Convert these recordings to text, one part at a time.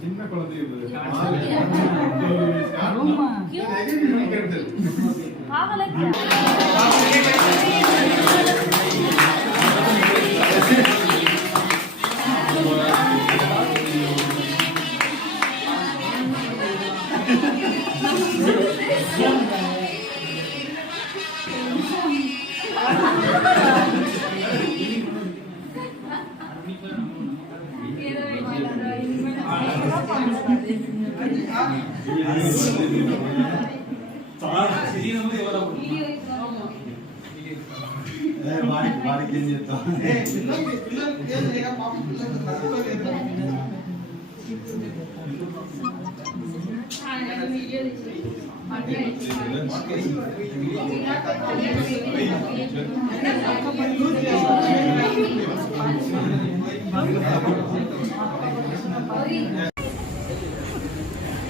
சின்ன குழந்தை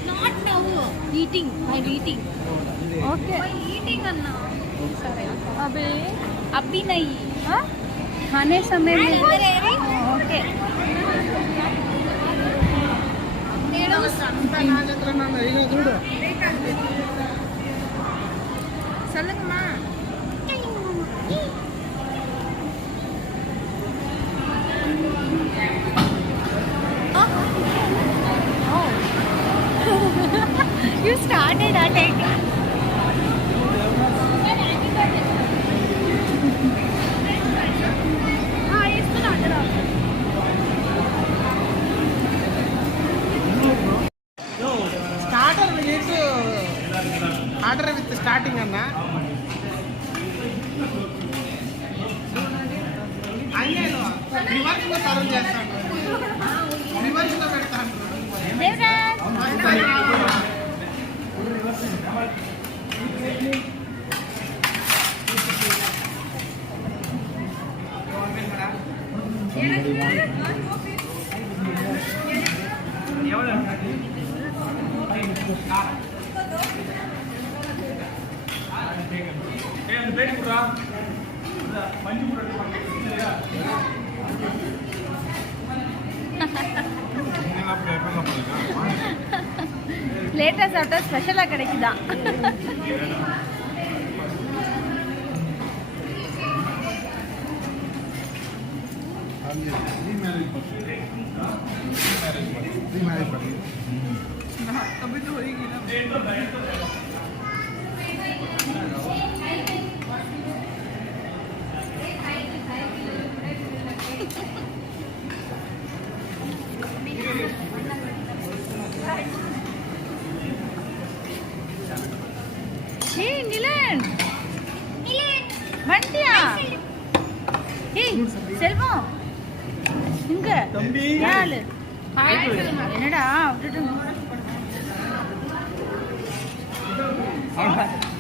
Not now. Eating. I'm eating. Okay. I'm eating Anna. अबे अभी नहीं हाँ खाने समय में ओके சொல்லுங்கம்மா You started at it. Starter we need to order with starting Anna. అయ్యేను రివర్స్ లో సర్వ్ చేస్తాను రివర్స్ లో పెడతాను லேட்டா சாப்பிட்டா ஸ்பெஷலா கிடைக்குதா अभी तो होगी ना Hey Nilan வந்துட்டியா ஏய் செல்வம் இங்க தம்பி யாரு என்னடா விட்டுட்டு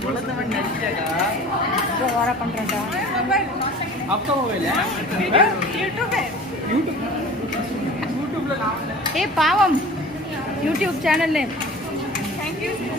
குழந்தைவன் நடிச்சாடா வர பண்றடா அப்பா மொபைல் யூடியூப்ல நான் ஏய் பாவம் YouTube channel name Thank you.